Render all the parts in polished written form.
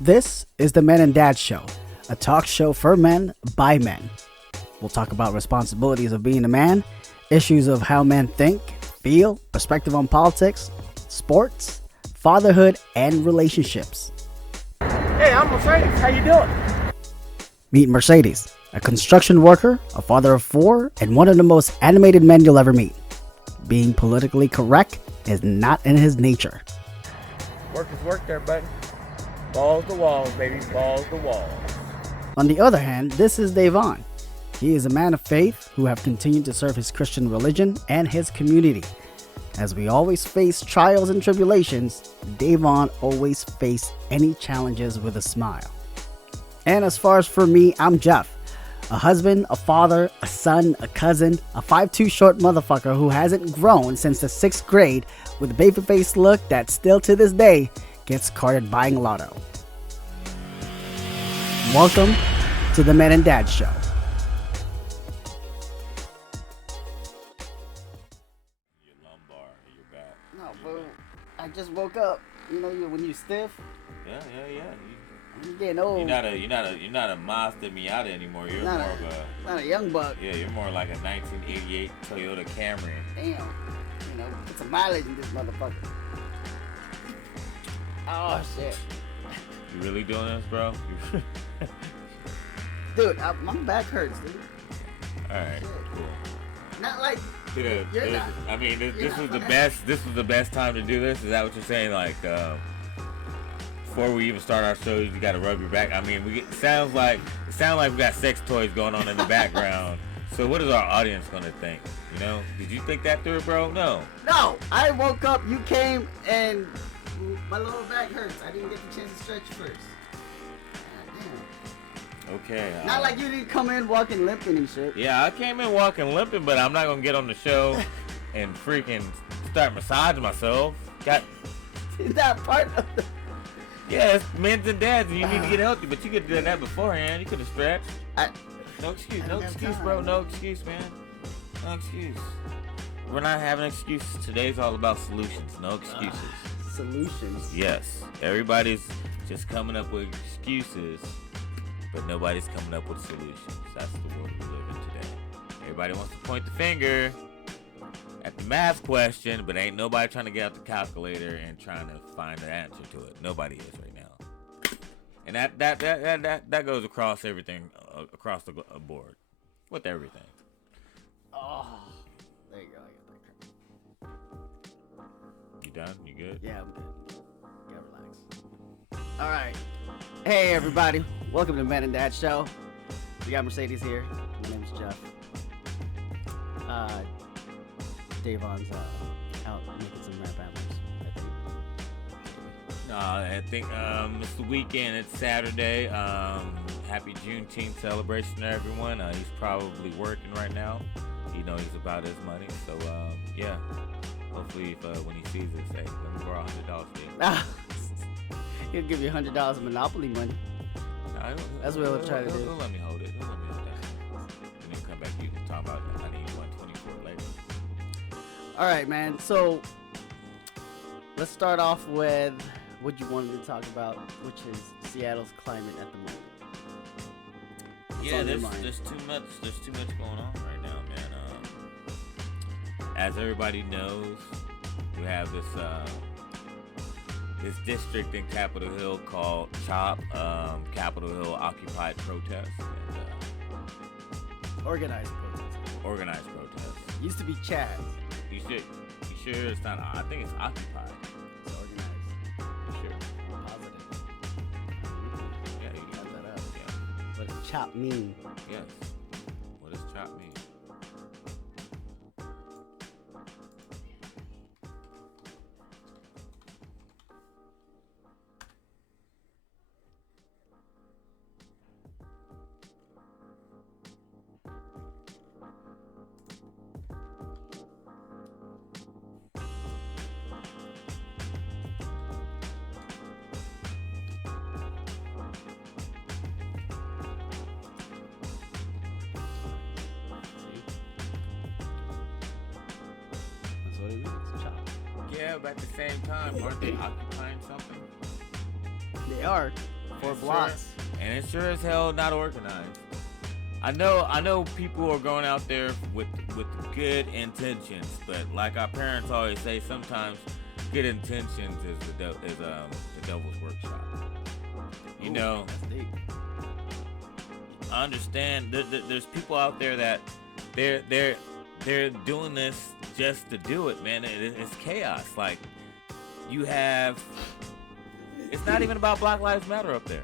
This is the Men and Dad Show, a talk show for men by men. We'll talk about responsibilities of being a man, issues of how men think, feel, perspective on politics, sports, fatherhood, and relationships. Hey, I'm Mercedes. How you doing? Meet Mercedes, a construction worker, a father of four, and one of the most animated men you'll ever meet. Being politically correct is not in his nature. Work is work there, buddy. Balls to walls, baby. Balls to walls. On the other hand, this is Davon. He is a man of faith who have continued to serve his Christian religion and his community. As we always face trials and tribulations, Davon always faced any challenges with a smile. And as far as for me, I'm Jeff. A husband, a father, a son, a cousin, a 5'2" short motherfucker who hasn't grown since the 6th grade with a baby-faced look that still to this day gets carded buying lotto. Welcome to the Men and Dad Show. Your lumbar, your back. No, bro. I just woke up. You know, when you stiff, Yeah. you're getting old. You're not a Mazda Miata anymore. You're Not more a- of a Not a young buck. yeah. You're more like a 1988 Toyota Camry. Damn. You know, put some mileage in this motherfucker. Oh, shit. You really doing this, bro? Dude, my back hurts, dude. All right, Shit. cool. Not like... This You're not- this not was the gonna- best. This was the best time to do this. Is that what you're saying? Like, before we even start our shows, you got to rub your back. I mean, it sounds like we got sex toys going on in the background. So what is our audience gonna think? You know? Did you think that through, bro? No. No! I woke up, you came, and my lower back hurts. I didn't get the chance to stretch first. God damn. Okay. Not like you didn't come in walking limping and shit. Yeah, I came in walking limping, but I'm not gonna get on the show and freaking start massaging myself. Got Is that part of the... yeah, it's men's and dads, and you need to get healthy. But you could have done that beforehand. You could have stretched. No excuse, I no don't have excuse, time. bro. No excuse, man. No excuse. We're not having excuses. Today's all about solutions. No excuses. Solutions. Yes, everybody's just coming up with excuses, but nobody's coming up with solutions. That's the world we live in today. Everybody wants to point the finger at the math question, but ain't nobody trying to get out the calculator and trying to find the answer to it. Nobody is right now. And that goes across everything, across the board, with everything. Oh, there you go. I got that. You done? You good? Yeah, I'm good. Yeah, relax. All right. Hey, everybody. Welcome to Men and Dad Show. We got Mercedes here. My name's Jeff. Davon's out making some rap albums, I think. No, I think it's the weekend. It's Saturday. Happy Juneteenth celebration to everyone. He's probably working right now. You know he's about his money. So yeah. Hopefully, if when he sees this, hey, let me borrow $100, Dave. He'll give you $100 of Monopoly money. That's what he'll try to do. He'll let me hold it. He'll let me hold that. And then come back to you and talk about I need 124 later. All right, man. So let's start off with what you wanted to talk about, which is Seattle's climate at the moment. What's Yeah, on your there's mind? too much going on right now, man. As everybody knows, we have this district in Capitol Hill called CHOP, Capitol Hill Occupied Protest, and Organized protest. organized protest. Used to be Chaz. You sure it's not? I think it's occupied. It's organized. You sure? Positive. Yeah, you Cut that up. Yeah. What does chop mean? Yes. What does CHOP mean? Yeah, Yeah, but at the same time, aren't they occupying something? they are. for blocks. And it's sure as hell not organized. I know people are going out there with good intentions, but like our parents always say, sometimes good intentions is the devil's workshop. You know, That's deep. I understand there's people out there that they're doing this just to do it, man. It's chaos. Like, you have, it's not even about Black Lives Matter up there.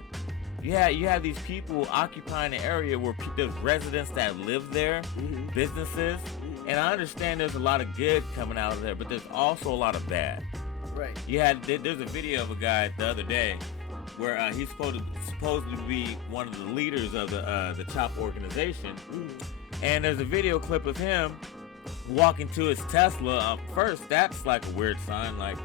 You have these people occupying an area where there's residents that live there, businesses, and I understand there's a lot of good coming out of there, but there's also a lot of bad. Right. There's a video of a guy the other day where he's supposed to be one of the leaders of the CHOP organization, and there's a video clip of him walking to his Tesla. First, that's like a weird sign, like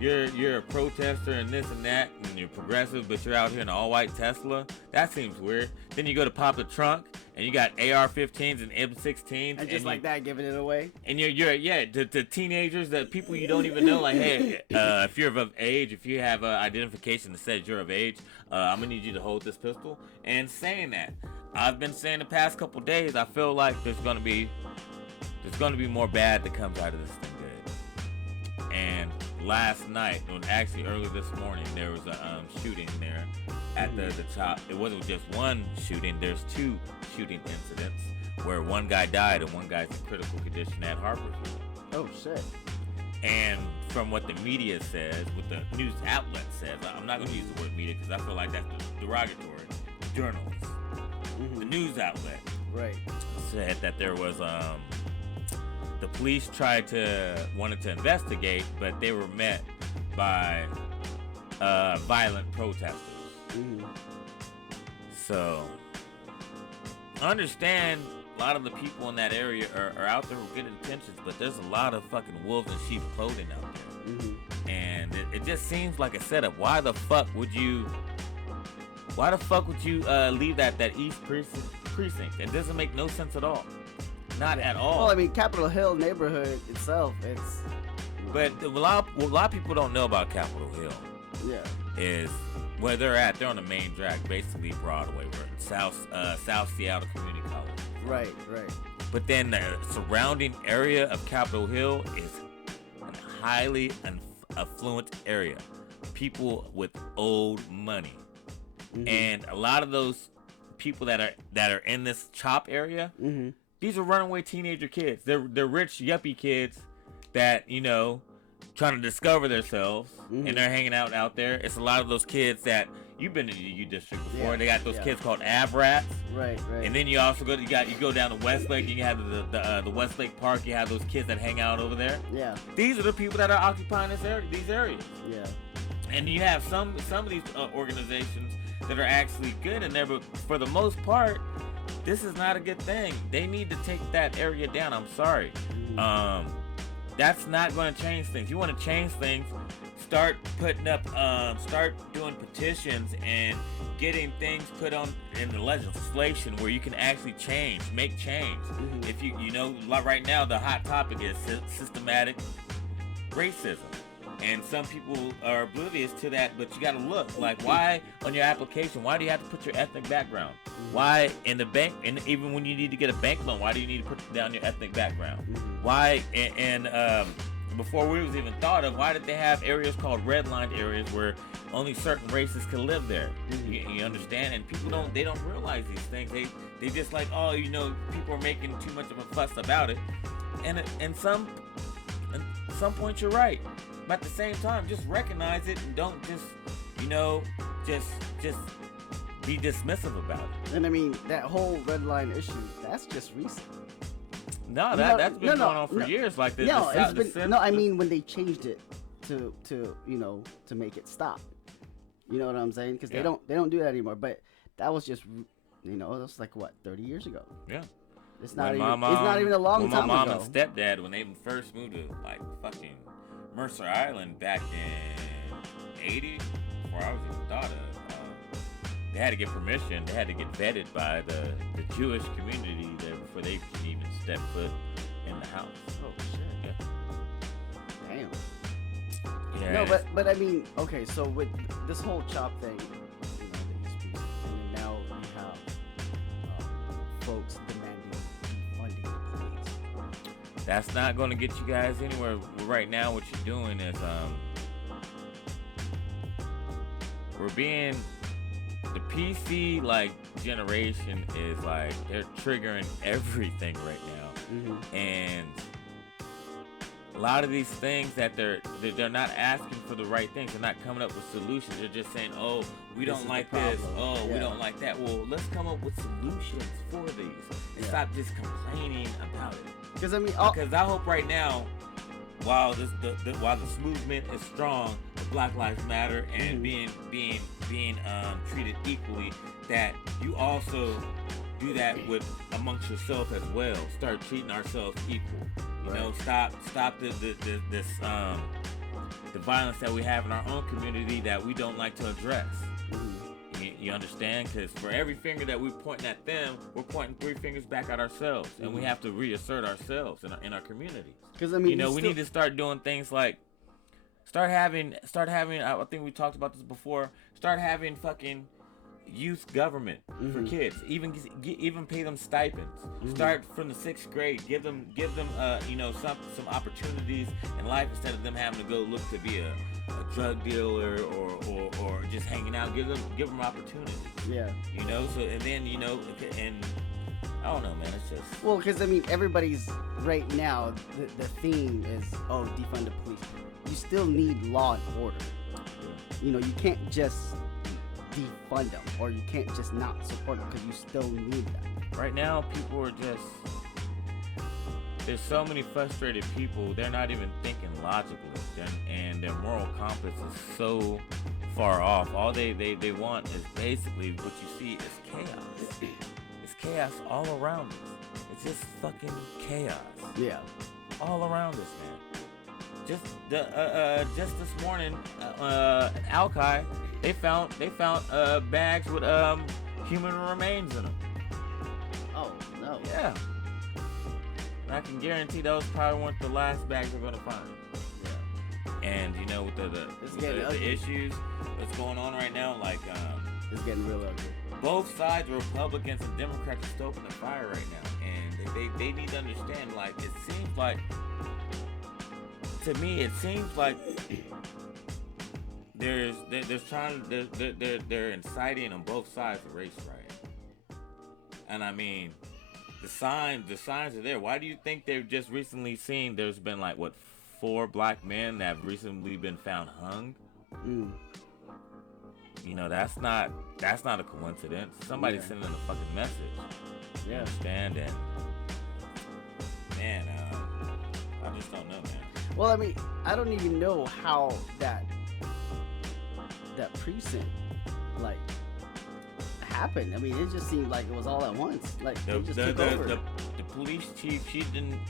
you're a protester and this and that, and you're progressive, but you're out here in an all-white Tesla. That seems weird. Then you go to pop the trunk, and you got AR-15s and M16s, And just like that, giving it away. and you're to teenagers, the people you don't even know, like, hey, if you're of age, if you have identification that says you're of age, I'm gonna need you to hold this pistol. And saying that, I've been saying the past couple days, I feel like there's gonna be more bad that comes out of this thing good. And last night, actually early this morning, there was a shooting there at the CHOP. It wasn't just one shooting. There's two shooting incidents where one guy died and one guy's in critical condition at Harborsville. Oh shit. And from what the media says, what the news outlet says, I'm not going to use the word media because I feel like that's derogatory. Journalists, the news outlet, Right. said that there was the police wanted to investigate, but they were met by violent protesters. So I understand a lot of the people in that area are out there with good intentions, but there's a lot of fucking wolves in sheep's clothing out there. And it just seems like a setup. Why the fuck would you leave that East precinct? It doesn't make no sense at all. Not at all. Well, I mean, Capitol Hill neighborhood itself, it's. But a lot of people don't know about Capitol Hill. Yeah. Is where they're at. They're on the main drag, basically Broadway, where South Seattle Community College. Right. But then the surrounding area of Capitol Hill is a highly affluent area. People with old money, and a lot of those people that are in this CHOP area. These are runaway teenager kids. They're rich yuppie kids that, you know, trying to discover themselves, and they're hanging out there. It's a lot of those kids that you've been to the U District before. Yeah, They got those kids called Ab Rats. Right. And then you also go down to Westlake, and you have the Westlake Park. You have those kids that hang out over there. Yeah. These are the people that are occupying these areas. Yeah. And you have some of these organizations that are actually good in there, but for the most part, this is not a good thing. They need to take that area down. I'm sorry. That's not going to change things. You want to change things, start doing petitions and getting things put on in the legislation where you can actually make change. If you know, like right now, the hot topic is systematic racism. And some people are oblivious to that, but you gotta look, like, why on your application, why do you have to put your ethnic background? Why in the bank, and even when you need to get a bank loan, why do you need to put down your ethnic background? Why, and before we was even thought of, why did they have areas called redlined areas where only certain races can live there? You understand? And people don't realize these things. They just like, oh, you know, people are making too much of a fuss about it. And some point you're right. But at the same time, just recognize it and don't just, you know, just be dismissive about it. And I mean, that whole red line issue, that's just recent. No, that's been going on for years. Like this. I mean when they changed it to you know, to make it stop. You know what I'm saying? Because they don't do that anymore. But that was just, you know, that's like what, 30 years ago. Yeah. It's not even a long time ago. My mom and stepdad, when they first moved to like fucking Mercer Island back in '80, before I was even thought of, they had to get permission. They had to get vetted by the Jewish community there before they could even step foot in the house. Oh shit! Yeah. Damn. Yeah. No, but I mean, okay. So with this whole CHOP thing, you know, that he's folks demanding defunding the police. That's not going to get you guys anywhere. Right now, what you're doing is the PC like generation is like they're triggering everything right now, and a lot of these things that they're not asking for the right things. They're not coming up with solutions. They're just saying, "Oh, we don't like this. Oh, we don't like that." Well, let's come up with solutions for these. Stop just complaining about it. Because I mean, because I hope right now, while this movement is strong, the Black Lives Matter and being treated equally, that you also do that with amongst yourself as well. Start treating ourselves equal. You know, stop the violence that we have in our own community that we don't like to address. You understand? Because for every finger that we're pointing at them, we're pointing 3 fingers back at ourselves, and we have to reassert ourselves in our communities. Because I mean, we need to start doing things like start having. I think we talked about this before. Start having fucking youth government for kids. Even pay them stipends. Start from the 6th grade. Give them some opportunities in life instead of them having to go look to be a drug dealer or just hanging out. Give them opportunities. Yeah. So and then and I don't know, man. It's just because I mean, everybody's right now. The theme is defund the police. You still need law and order. You can't just defund them, or you can't just not support them because you still need them. Right now, people are just. There's so many frustrated people. They're not even thinking logically, and their moral compass is so far off. All they want is basically what you see is chaos. It's chaos all around us. It's just fucking chaos. Yeah. All around us, man. Just this morning, at Alki, they found bags with human remains in them. Oh no. Yeah. And I can guarantee those probably weren't the last bags we're gonna find. Yeah. And with the issues that's going on right now, like it's getting real ugly. Both sides, Republicans and Democrats, are stoking the fire right now, and they need to understand. Like, it seems like, to me, they're inciting on both sides a race riot. And I mean, the signs are there. Why do you think they've just recently seen? There's been 4 black men that have recently been found hung. That's not a coincidence. Somebody's sending a fucking message. You understand? And man, I just don't know, man. Well, I mean, I don't even know how that precinct happened. I mean, it just seemed like it was all at once. Like they just took over. The police chief, she didn't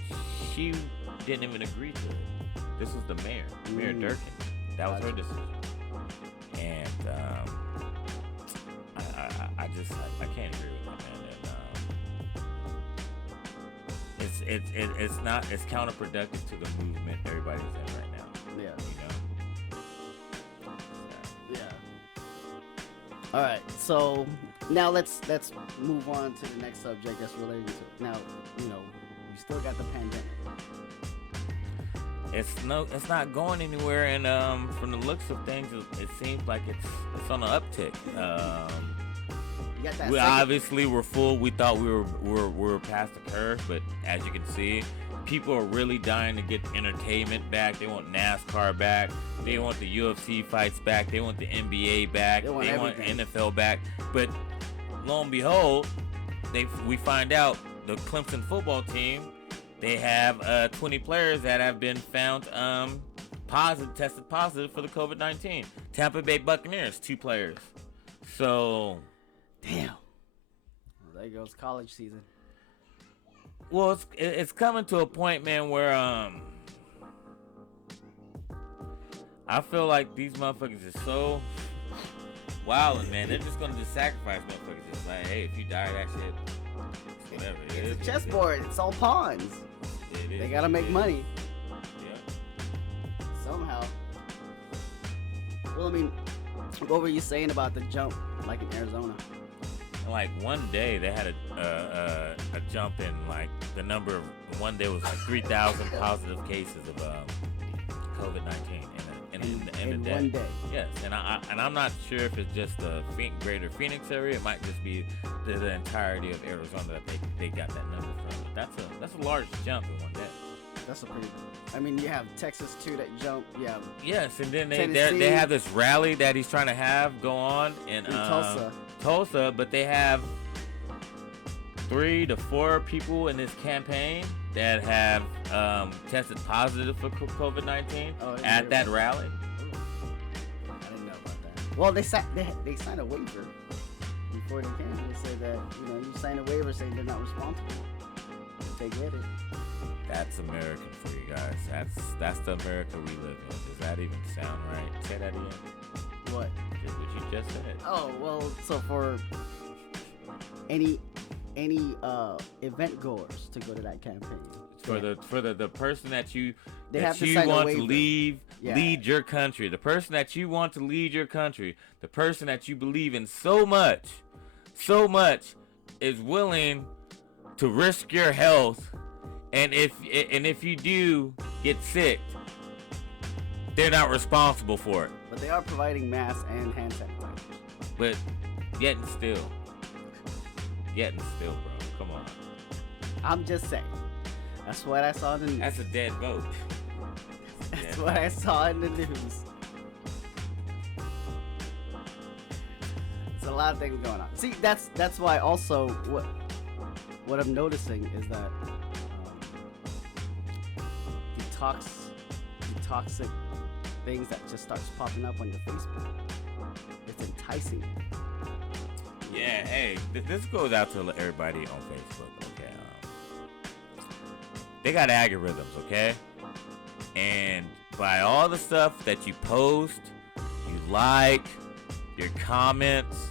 even agree to it. This was the mayor, Mayor Durkin. That was her decision. And I can't agree with that, man. And it's counterproductive to the movement everybody's in right now. Yeah. Yeah. All right. So now let's move on to the next subject that's related to it. Now, we still got the pandemic. It's not going anywhere, and from the looks of things, it seems like it's on an uptick. We obviously were full. We thought we were past the curve, but as you can see, people are really dying to get entertainment back. They want NASCAR back. They want the UFC fights back. They want the NBA back. They want NFL back. But lo and behold, we find out the Clemson football team, they have 20 players that have been found tested positive for the COVID-19. Tampa Bay Buccaneers, 2 players. So, damn. Well, there goes college season. Well, it's coming to a point, man, where I feel like these motherfuckers are so wildin', man. They're just gonna just sacrifice motherfuckers. Just like, hey, if you die, that shit, it's whatever. It's a chessboard. It's all pawns. They gotta make money. Yeah. Somehow. Well, I mean, what were you saying about the jump, like in Arizona? like one day they had a jump in like the number of one day was like 3,000 positive cases of COVID-19 in a day. One day. Yes, and I'm not sure if it's just the greater Phoenix area. It might just be the entirety of Arizona that they got that number from. But that's a large jump in one day. That's a pretty. I mean, you have Texas too that jump. Yeah. Yes, and then Tennessee. they have this rally that he's trying to have go on in Tulsa, but they have 3 to 4 people in this campaign that have tested positive for COVID-19 at that rally. I didn't know about that. Well, they signed a waiver before they came. They said that you sign a waiver saying they're not responsible if they get it. That's American for you guys. That's the America we live in. Does that even sound right? Say that again. What? Just what you just said. Oh well, so for any event goers to go to that campaign. For the person that you want to lead your country, the person that you want to lead your country, the person that you believe in so much is willing to risk your health, and if you do get sick, they're not responsible for it. But they are providing masks and hand sanitizers. But yet and still, bro, come on. I'm just saying. That's what I saw in the news. That's a dead vote. That's what I saw in the news. There's a lot of things going on. See, that's why also what I'm noticing is that the toxic things that just starts popping up on your Facebook, it's enticing. Yeah, hey, this goes out to everybody on Facebook, okay? They got algorithms, okay? And by all the stuff that you post, you like, your comments,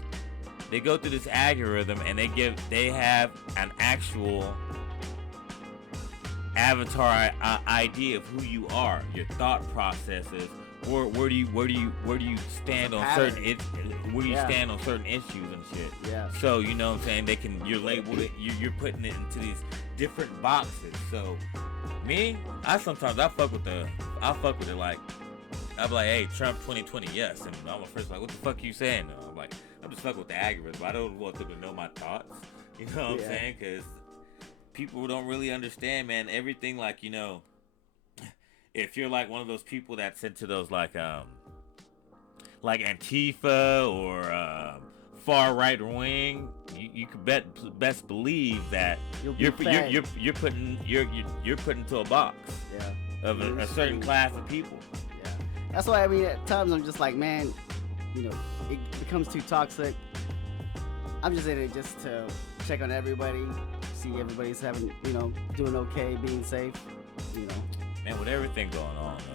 they go through this algorithm and they have an actual avatar idea of who you are, your thought processes, or where do you stand on certain stand on certain issues and shit. Yeah. So you know what I'm saying, you're labeled it, you're putting it into these different boxes. So me, I fuck with it, like I'll be like, hey, Trump 2020, yes, and I'm first like, what the fuck you saying? No, I'm like, I'm just fucking with the algorithm. I don't want them to know my thoughts. You know what I'm saying? Because people don't really understand, man. Everything, like, if you're like one of those people that's into those like Antifa or far right wing, you could best believe that you're putting into a box of a certain class of people. Yeah, that's why, I mean, at times I'm just like, man, it becomes too toxic. I'm just in it just to check on everybody, see everybody's having, doing okay, being safe, Man, with everything going on, man,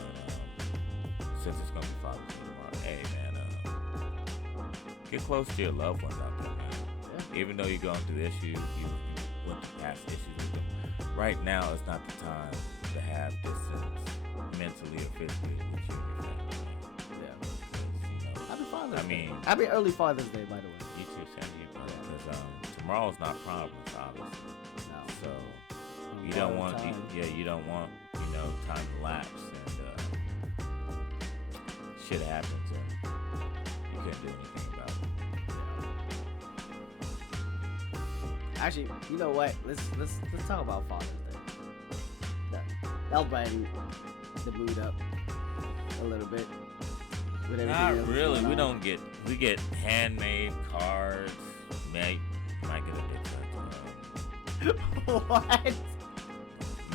since it's gonna be Father's Day tomorrow, hey, man, get close to your loved ones out there, man. Yeah. Even though you're going through issues, you went through past issues with them. Right now is not the time to have distance mentally or physically with you and your family, man. Yeah. Happy Father's Day. I mean, happy early Father's Day, by the way. You too, Sandy, brother. Because tomorrow's not promised, obviously. No. So you don't want, time to lapse and shit happens and you can't do anything about it. Actually, you know what? Let's talk about Father's Day. That'll brighten the mood up a little bit. Not really. We get handmade cards. Might get a dick sucked. What?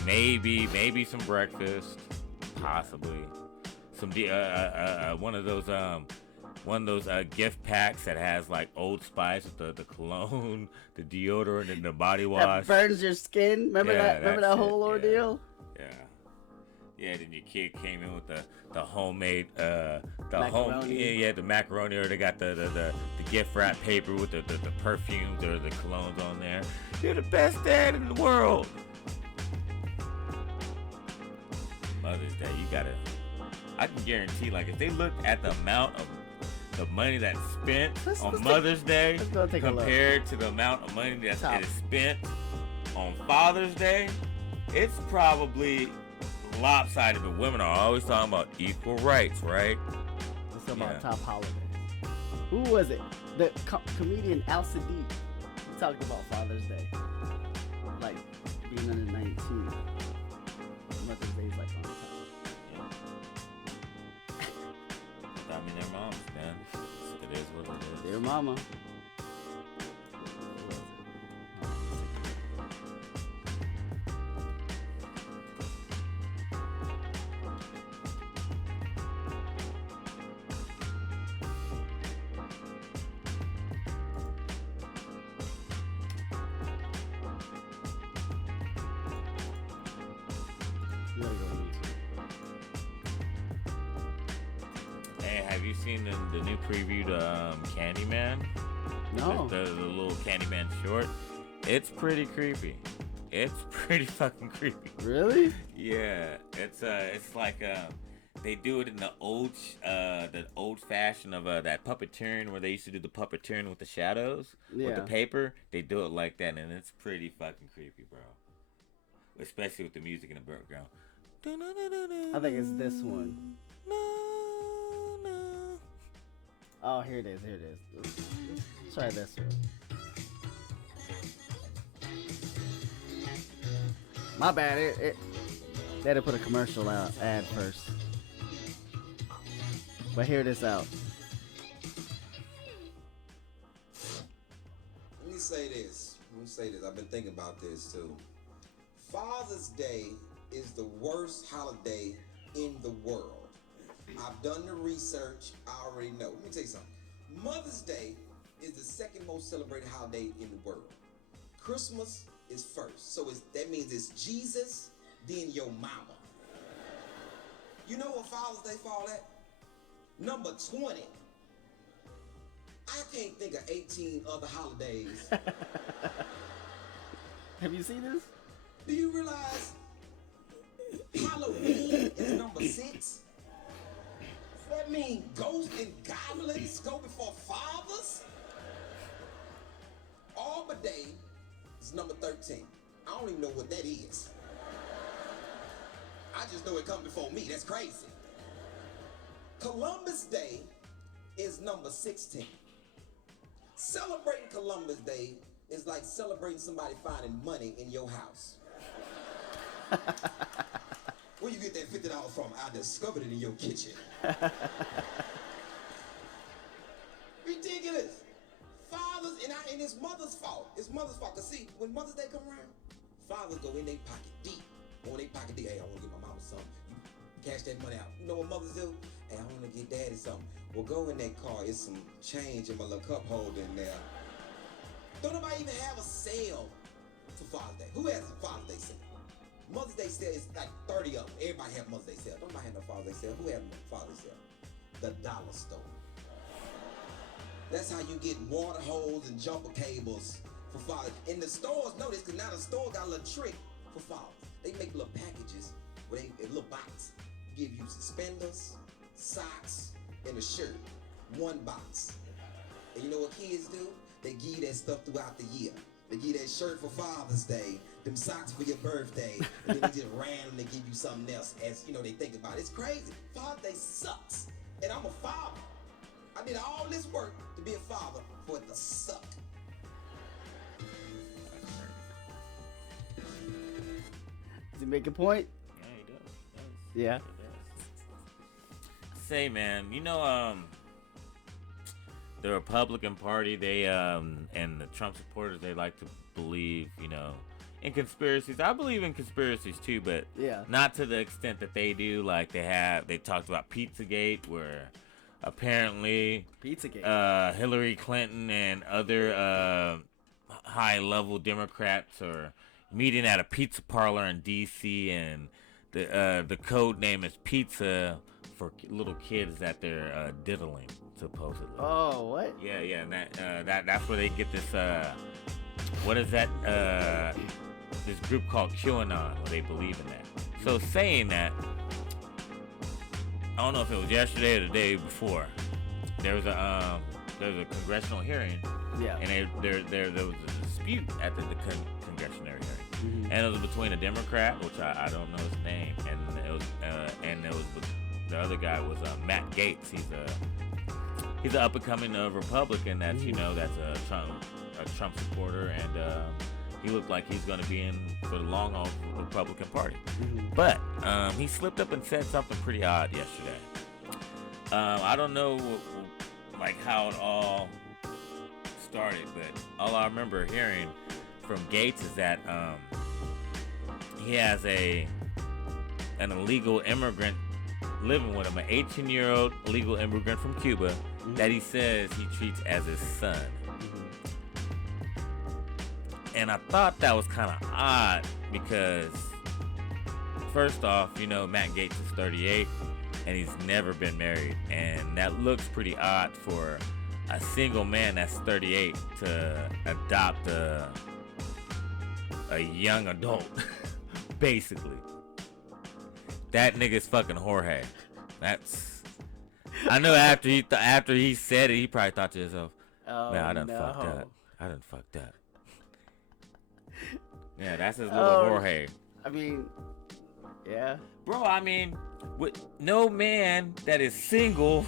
Maybe some breakfast, possibly some one of those gift packs that has like Old Spice with the cologne, the deodorant, and the body wash. That burns your skin. Remember that whole ordeal? Yeah. Then your kid came in with the homemade macaroni. The macaroni, or they got the gift wrap paper with the perfumes or the colognes on there. You're the best dad in the world. Mother's Day, I can guarantee, like, if they look at the amount the money that's spent Let's on take- Mother's Day let's go take a look. compared to the amount of money that Top. it is spent on Father's Day, it's probably lopsided. But women are always talking about equal rights, right? Let's talk about Yeah. top holiday. Who was it? The comedian Al Sadiq. He talked about Father's Day. Like, being under 19. Mother's Day is like on top. I mean, they're moms, man. It is what it is. Dear mama. You gotta go on YouTube. Hey, have you seen the new preview to Candyman? No. The little Candyman short. It's pretty creepy. It's pretty fucking creepy. Really? Yeah, it's like they do it in the old fashion of that puppeteering where they used to do the puppeteering with the shadows with Yeah. the paper. They do it like that, and it's pretty fucking creepy, bro. Especially with the music in the background. I think it's this one. Oh, here it is. Here it is. Let's try this one. My bad. They had to put a commercial ad first. But hear this out. Let me say this. I've been thinking about this too. Father's Day is the worst holiday in the world. I've done the research. I already know. Let me tell you something. Mother's Day is the second most celebrated holiday in the world. Christmas is first. So that means it's Jesus, then your mama. You know what Father's Day fall at? Number 20. I can't think of 18 other holidays. Have you seen this? Do you realize Halloween is number 6? That means ghosts and goblins go before fathers? Arbor Day is number 13. I don't even know what that is. I just know it comes before me. That's crazy. Columbus Day is number 16. Celebrating Columbus Day is like celebrating somebody finding money in your house. Where you get that $50 from? I discovered it in your kitchen. Ridiculous. Fathers, and it's mother's fault. It's mother's fault. Cause see, when Mother's Day come around, fathers go in their pocket deep. Go in their pocket deep. Hey, I want to get my mama something. You cash that money out. You know what mothers do? Hey, I want to get daddy something. Well, go in that car. It's some change in my little cup holder in there. Don't nobody even have a sale for Father's Day. Who has a Father's Day sale? Mother's Day sale is like 30 of them. Everybody have Mother's Day sale. Don't nobody have no Father's Day sale. Who has Father's Day sale? The dollar store. That's how you get water hose and jumper cables for fathers. And the stores know this because now the store got a little trick for fathers. They make little packages where a little box give you suspenders, socks, and a shirt. One box. And you know what kids do? They give you that stuff throughout the year. They give you that shirt for Father's Day, them socks for your birthday, and then they just randomly give you something else as you know they think about it. It's crazy. Father's Day sucks. And I'm a father. I did all this work to be a father for it to suck. Does he make a point? Yeah, he does. Yeah. He does. Say, man, you know, the Republican Party, they and the Trump supporters, they like to believe, you know, in conspiracies. I believe in conspiracies too, but Yeah. not to the extent that they do. Like they talked about Pizzagate, where apparently Pizzagate. Hillary Clinton and other high-level Democrats are meeting at a pizza parlor in D.C. and the code name is pizza for little kids that they're diddling, supposedly. Oh, what? Yeah, and that's where they get this. What is that? This group called QAnon, where they believe in that. So saying that, I don't know if it was yesterday or the day before, there was a congressional hearing, Yeah. and there was a dispute at the congressional hearing, Mhm. and it was between a Democrat, which I don't know his name, and it was the other guy was Matt Gaetz. He's an up and coming Republican that's that's a Trump supporter, and he looked like he's going to be in for the long haul for the Republican Party. Mhm. But he slipped up and said something pretty odd yesterday. I don't know like how it all started, but all I remember hearing from Gaetz is that he has an illegal immigrant living with him, an 18-year-old illegal immigrant from Cuba that he says he treats as his son. And I thought that was kind of odd because, first off, Matt Gaetz is 38 and he's never been married. And that looks pretty odd for a single man that's 38 to adopt a young adult, basically. That nigga's fucking Jorge. I know after he said it, he probably thought to himself, man, I done fucked up. Yeah, that's his little Jorge. I mean, yeah. Bro, with no man that is single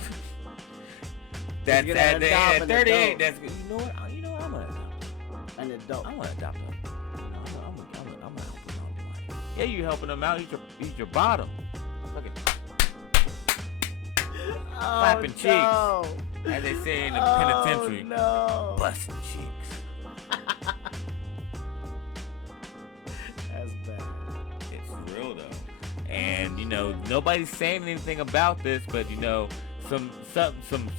that's at 38, that's you know what, I'm gonna adopt an adult. I'm gonna adopt him. I'm gonna help him out. Yeah, you helping him out. He's your bottom. Look at clapping cheeks, as they say in the penitentiary. No. Busting cheeks. That's bad. It's real though, and nobody's saying anything about this, but some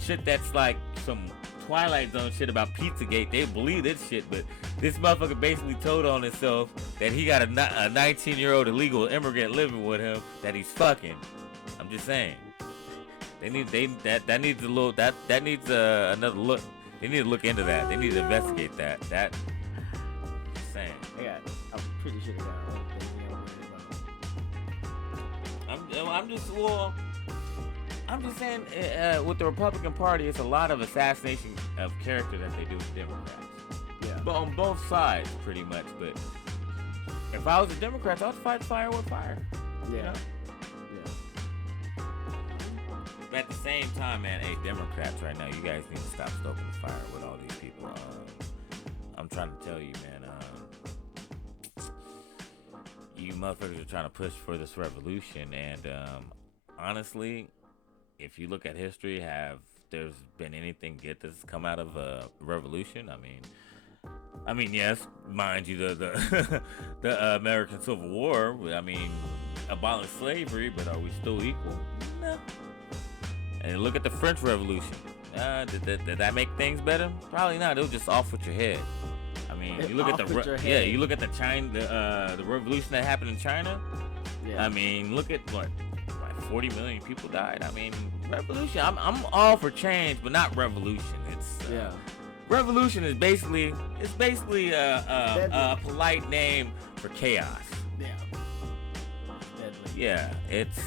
shit that's like some Twilight Zone shit about Pizzagate. They believe this shit, but this motherfucker basically told on himself that he got a 19-year-old illegal immigrant living with him that he's fucking. I'm just saying. That needs another look. They need to look into that. They need to investigate that. Just saying. Yeah, I'm pretty sure they got other things they gotta worry about. I'm just saying, with the Republican Party, it's a lot of assassination of character that they do with Democrats. Yeah. But on both sides, pretty much. But if I was a Democrat, I'd fight fire with fire. Yeah. But at the same time, man, hey, Democrats right now, you guys need to stop stoking the fire with all these people. I'm trying to tell you, man, you motherfuckers are trying to push for this revolution, and honestly, if you look at history, have there's been anything good that's come out of a revolution? I mean, yes, mind you, the American Civil War. Abolished slavery, but are we still equal? No. And look at the French Revolution. Did that make things better? Probably not. It was just off with your head. You look at the revolution that happened in China. Yeah. Look at what, like 40 million people died. Revolution. I'm all for change, but not revolution. It's revolution is basically a polite name for chaos. Yeah. Deadly. Yeah, it's.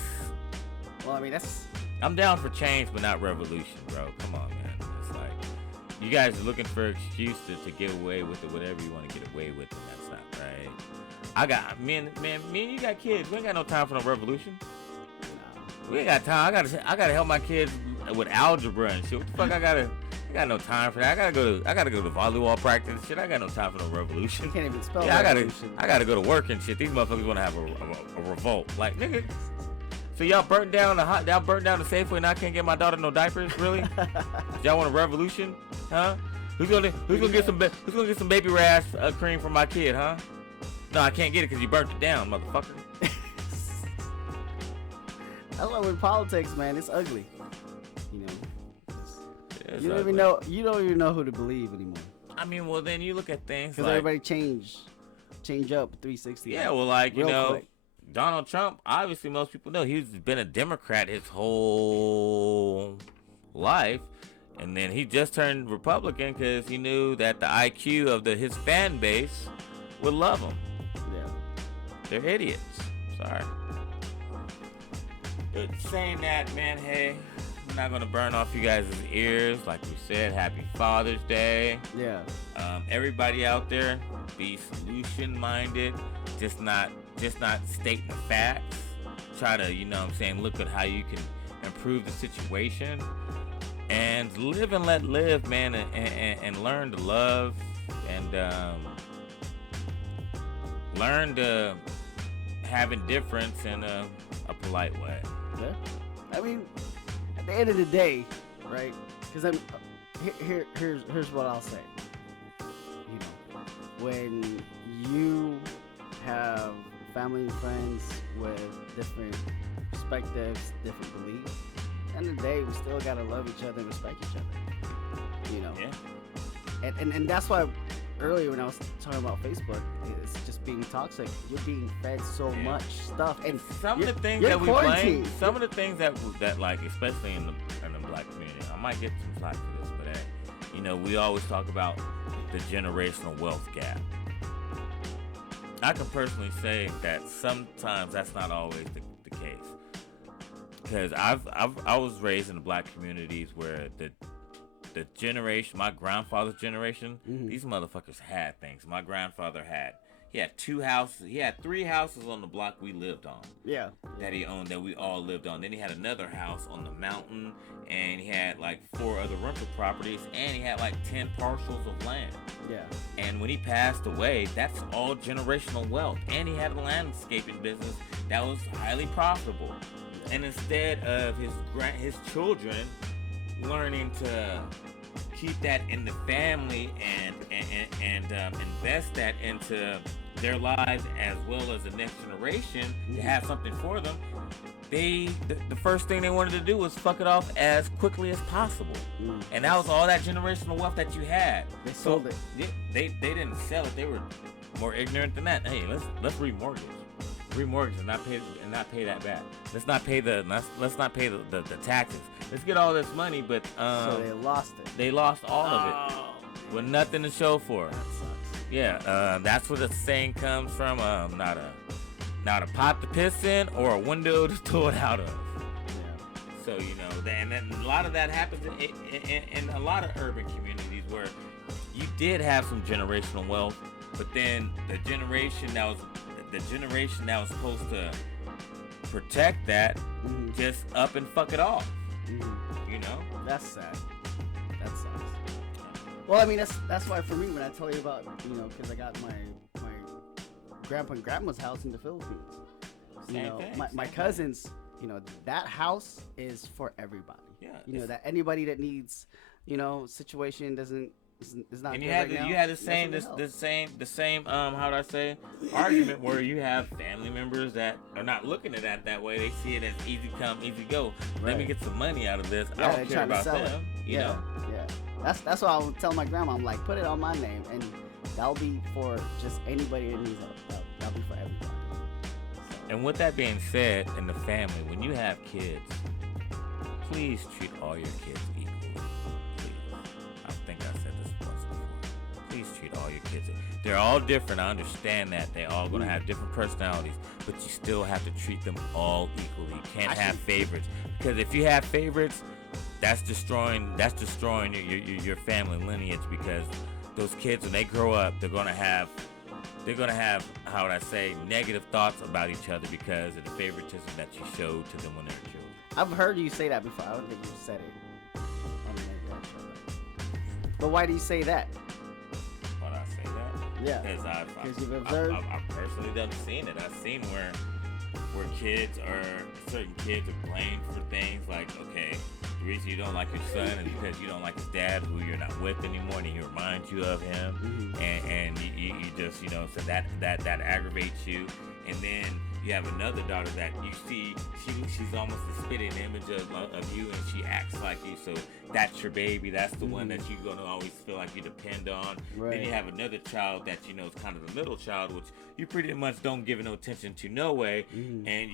Well, that's. I'm down for change, but not revolution, bro. Come on, man. It's like you guys are looking for an excuse to get away with it, whatever you want to get away with, and that's not right. Me and you got kids. We ain't got no time for no revolution. No. We ain't got time. I gotta help my kids with algebra and shit. What the fuck? I got no time for that. I gotta go to volleyball practice and shit. I got no time for no revolution. You can't even spell revolution. I gotta go to work and shit. These motherfuckers wanna have a revolt. Like, nigga. So y'all burnt down the Safeway and I can't get my daughter no diapers, really? Y'all want a revolution, huh? Who's gonna get some baby rash cream for my kid, huh? No, I can't get it because you burnt it down, motherfucker. I love with politics, man. It's ugly. You don't even know who to believe anymore. Well, then you look at things because everybody change up 360. Yeah, well, quick. Donald Trump, obviously most people know he's been a Democrat his whole life, and then he just turned Republican because he knew that the IQ of his fan base would love him. Yeah. They're idiots. Sorry. But saying that, man, hey, not gonna burn off you guys' ears. Like we said, Happy Father's Day. Yeah. Everybody out there, be solution-minded. Just not stating the facts. Try to, look at how you can improve the situation. And live and let live, man, and learn to love and learn to have indifference in a polite way. Yeah. I mean, at the end of the day, right? Because here's what I'll say. When you have family and friends with different perspectives, different beliefs, at the end of the day, we still gotta love each other and respect each other. Yeah. And that's why earlier when I was talking about Facebook, it's just being toxic. You're being fed so much stuff, and some of the things that we blame, some of the things that like, especially in the black community, I might get some flack for this, but hey, we always talk about the generational wealth gap. I can personally say that sometimes that's not always the case, because I was raised in the black communities where the generation, my grandfather's generation, these motherfuckers had things. My grandfather he had 2 houses. He had 3 houses on the block we lived on. Yeah. That he owned, that we all lived on. Then he had another house on the mountain, and he had like 4 other rental properties, and he had like 10 parcels of land. Yeah. And when he passed away, that's all generational wealth. And he had a landscaping business that was highly profitable. And instead of his children learning to keep that in the family and invest that into their lives as well as the next generation to have something for them, the first thing they wanted to do was fuck it off as quickly as possible. And that was all that generational wealth that you had. They sold it. They didn't sell it. They were more ignorant than that. Hey, let's remortgage and not pay that back. Let's not pay the taxes. Let's get all this money, but so they lost it. They lost all of it with nothing to show for it. That sucks. Yeah, that's where the saying comes from. Not a pot to piss in or a window to throw it out of. Yeah. So and then a lot of that happens in a lot of urban communities where you did have some generational wealth, but then the generation that was supposed to protect that just up and fuck it off. That's sad. That sucks. Well, I mean, that's why for me, when I tell you about, because I got my grandpa and grandma's house in the Philippines. My cousins, that house is for everybody. Yeah. That anybody that needs, situation is not. And good you had the same how do I say, argument where you have family members that are not looking at that way. They see it as easy come, easy go. Right. Let me get some money out of this. Yeah, I don't care about them. You know? Yeah. That's why I would tell my grandma. I'm like, put it on my name, and that'll be for just anybody that needs help. That'll be for everybody. So. And with that being said, in the family, when you have kids, please treat all your kids equally. Please. I think I said this once before. Please treat all your kids. They're all different. I understand that. They're all going to have different personalities, but you still have to treat them all equally. You can't have favorites, because if you have favorites, that's destroying your family lineage, because those kids, when they grow up, they're gonna have how would I say, negative thoughts about each other because of the favoritism that you showed to them when they were children. I've heard you say that before. I don't think you said it on the radio show. But why do you say that? Why do I say that? Yeah. Because you've observed. I've personally done seen it. I've seen where certain kids are blamed for things like, okay, the reason you don't like your son is because you don't like his dad, who you're not with anymore, and he reminds you of him, and you just, so that aggravates you. And then you have another daughter that you see, she's almost a spitting image of you, and she acts like you, so that's your baby. That's the one that you're going to always feel like you depend on. Right. Then you have another child that is kind of the middle child, which you pretty much don't give no attention to no way, and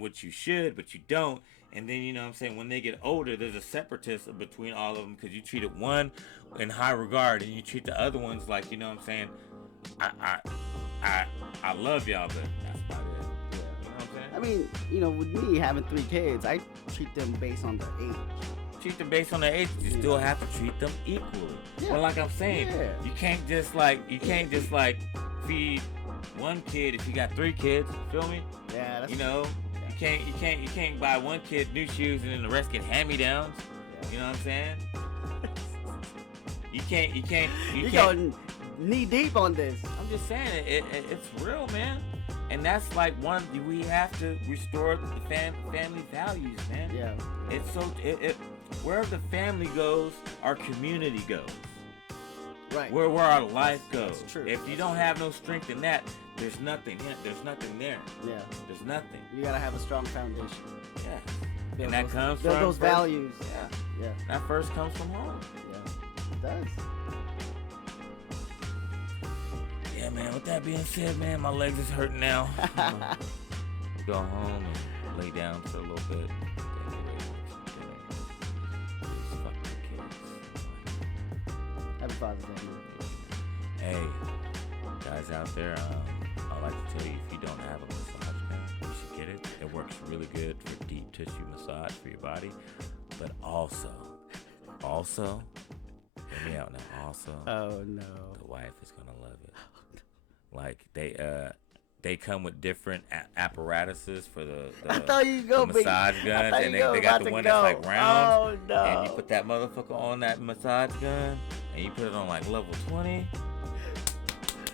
which you should, but you don't. And then, when they get older, there's a separatist between all of them, because you treated one in high regard, and you treat the other ones like, I love y'all, but that's about it. You know what I'm saying? I mean, you know, with me having 3 kids, I treat them based on their age. Treat them based on their age. You still have to treat them equally. Yeah. But like I'm saying, Yeah. you can't just like feed one kid if you got 3 kids. Feel me? Yeah, that's You know, you can't buy one kid new shoes and then the rest get hand-me-downs. You know what I'm saying? You can't. You going knee deep on this. I'm just saying it's real, man. And that's like we have to restore the family values, man. Yeah. It's so wherever the family goes, our community goes. Right. Where our life goes. That's true. If you don't have no strength in that, there's nothing. There's nothing there. Yeah. There's nothing. You gotta have a strong foundation. Yeah. Build And that those, comes build from those values. Yeah. Yeah. That first comes from home. Yeah. It does. Yeah, man. With that being said, man, my legs is hurting now. Go home and lay down for a little bit. Happy Father's Day. Hey, guys out there, I'd like to tell you if you don't have a massage gun, you should get it. It works really good for deep tissue massage for your body. But also, hear me out now. Also, Oh no. the wife is gonna love it. Like they come with different apparatuses for the I thought you go the big. massage I guns, thought and you go they got about the to one go. that's like round. Oh no. And you put that motherfucker on that massage gun, and you put it on like level 20.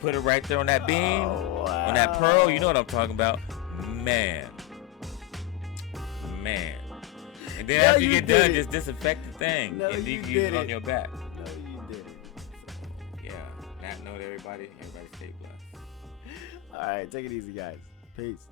Put it right there on that beam, Oh, wow. on that pearl. You know what I'm talking about, man. And then No, after you you get done, didn't. just disinfect the thing, No, and you you can use it on didn't. your back. No, you didn't. Yeah. That note, everybody stay blessed. All right, take it easy, guys. Peace.